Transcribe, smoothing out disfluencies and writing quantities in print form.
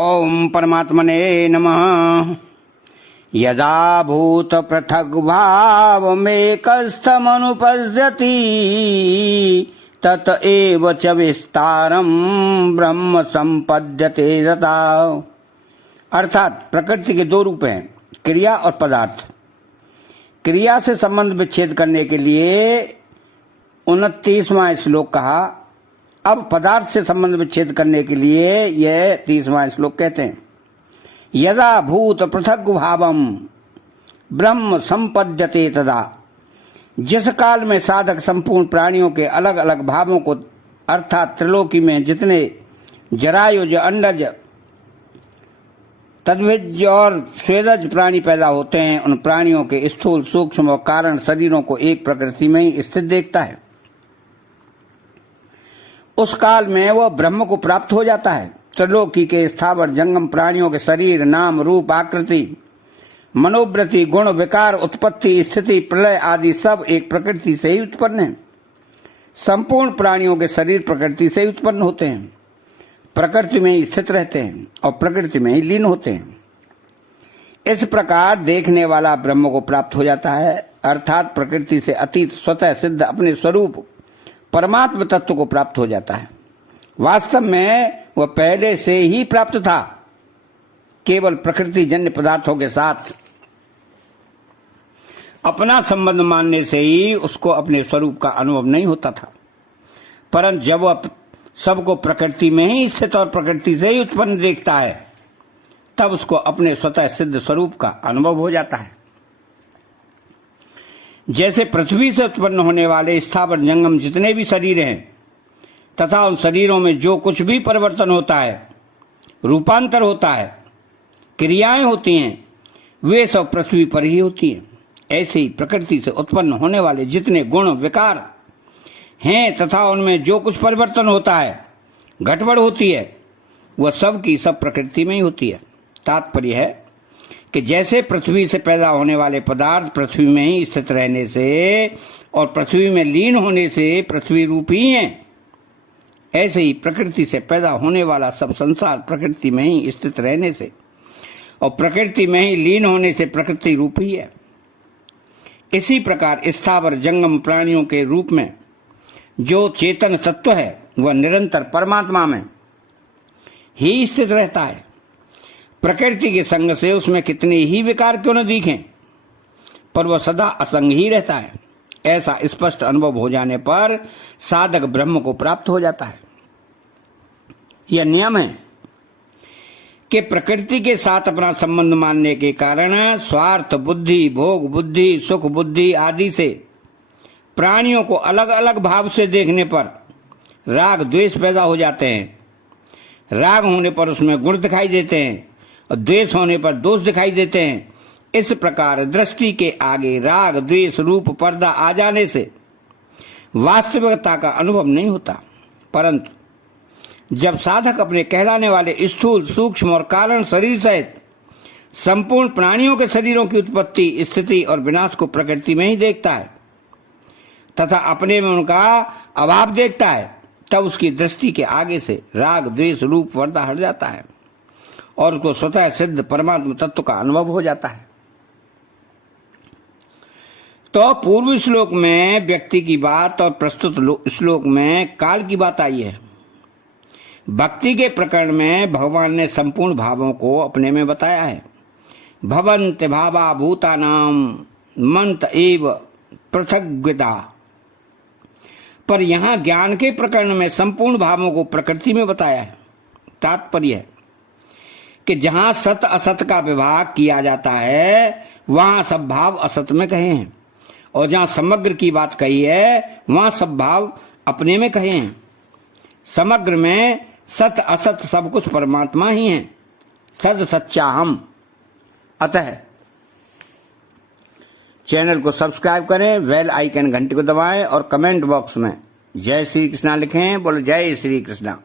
ओम परमात्मने नमः। यदा भूत पृथग् भावमेकस्थमनुपश्यति तत एव च विस्तारम ब्रह्म संपद्यते तथा। अर्थात प्रकृति के दो रूप हैं, क्रिया और पदार्थ। क्रिया से संबंध विच्छेद करने के लिए 29वां श्लोक कहा। अब पदार्थ से संबंध विच्छेद करने के लिए यह 30वां श्लोक कहते हैं। यदा भूत पृथग् भावम ब्रह्म संपद्यते तदा। जिस काल में साधक संपूर्ण प्राणियों के अलग अलग भावों को अर्थात त्रिलोकी में जितने जरायुज, अंडज, तद्विज और स्वेदज प्राणी पैदा होते हैं, उन प्राणियों के स्थूल, सूक्ष्म और कारण शरीरों को एक प्रकृति में ही स्थित देखता है, उस काल में वह ब्रह्म को प्राप्त हो जाता है। त्रिलोकी के स्थावर जंगम प्राणियों के शरीर, नाम, रूप, आकृति, मनोवृत्ति, गुण, विकार, उत्पत्ति, स्थिति, प्रलय आदि सब एक प्रकृति से ही उत्पन्न है। संपूर्ण प्राणियों के शरीर प्रकृति से ही उत्पन्न होते हैं, प्रकृति में ही स्थित रहते हैं और प्रकृति में ही लीन होते हैं। इस प्रकार देखने वाला ब्रह्म को प्राप्त हो जाता है, अर्थात प्रकृति से अतीत स्वतः सिद्ध अपने स्वरूप परमात्म तत्व को प्राप्त हो जाता है। वास्तव में वह पहले से ही प्राप्त था, केवल प्रकृति जन्य पदार्थों के साथ अपना संबंध मानने से ही उसको अपने स्वरूप का अनुभव नहीं होता था। परंतु जब वह सबको प्रकृति में ही स्थित और प्रकृति से ही उत्पन्न देखता है, तब उसको अपने स्वतः सिद्ध स्वरूप का अनुभव हो जाता है। जैसे पृथ्वी से उत्पन्न होने वाले स्थावर जंगम जितने भी शरीर हैं तथा उन शरीरों में जो कुछ भी परिवर्तन होता है, रूपांतर होता है, क्रियाएं होती हैं, वे सब पृथ्वी पर ही होती हैं। ऐसे ही प्रकृति से उत्पन्न होने वाले जितने गुण, विकार हैं तथा उनमें जो कुछ परिवर्तन होता है, घटबढ़ होती है, वह सब की सब प्रकृति में ही होती है। तात्पर्य है कि जैसे पृथ्वी से पैदा होने वाले पदार्थ पृथ्वी में ही स्थित रहने से और पृथ्वी में लीन होने से पृथ्वी रूप ही हैं, ऐसे ही प्रकृति से पैदा होने वाला सब संसार प्रकृति में ही स्थित रहने से और प्रकृति में ही लीन होने से प्रकृति रूप ही है। इसी प्रकार स्थावर जंगम प्राणियों के रूप में जो चेतन तत्व है वह निरंतर परमात्मा में ही स्थित रहता है। प्रकृति के संग से उसमें कितने ही विकार क्यों न दिखें, पर वह सदा असंग ही रहता है। ऐसा स्पष्ट अनुभव हो जाने पर साधक ब्रह्म को प्राप्त हो जाता है। यह नियम है कि प्रकृति के साथ अपना संबंध मानने के कारण स्वार्थ बुद्धि, भोग बुद्धि, सुख बुद्धि आदि से प्राणियों को अलग अलग भाव से देखने पर राग द्वेष पैदा हो जाते हैं। राग होने पर उसमें गुण दिखाई देते हैं और द्वेष होने पर दोष दिखाई देते हैं। इस प्रकार दृष्टि के आगे राग द्वेष रूप पर्दा आ जाने से वास्तविकता का अनुभव नहीं होता। परंतु जब साधक अपने कहलाने वाले स्थूल, सूक्ष्म और कारण शरीर सहित संपूर्ण प्राणियों के शरीरों की उत्पत्ति, स्थिति और विनाश को प्रकृति में ही देखता है तथा अपने में उनका अभाव देखता है, तब उसकी दृष्टि के आगे से राग द्वेष रूप पर्दा हट जाता है और उसको स्वतः सिद्ध परमात्म तत्व का अनुभव हो जाता है। तो पूर्व श्लोक में व्यक्ति की बात और प्रस्तुत श्लोक में काल की बात आई है। भक्ति के प्रकरण में भगवान ने संपूर्ण भावों को अपने में बताया है। भवन्ति भावा भूतानां मंत एव पृथग्विदा। पर यहाँ ज्ञान के प्रकरण में संपूर्ण भावों को प्रकृति में बताया है। तात्पर्य है कि जहां सत असत का विभाग किया जाता है वहां सब भाव असत में कहे हैं, और जहां समग्र की बात कही है वहां सब भाव अपने में कहे हैं। समग्र में सत असत सब कुछ परमात्मा ही है, सद सच्चा हम। अतः चैनल को सब्सक्राइब करें, बेल आइकन घंटी को दबाएं और कमेंट बॉक्स में जय श्री कृष्णा लिखें। बोलो जय श्री कृष्णा।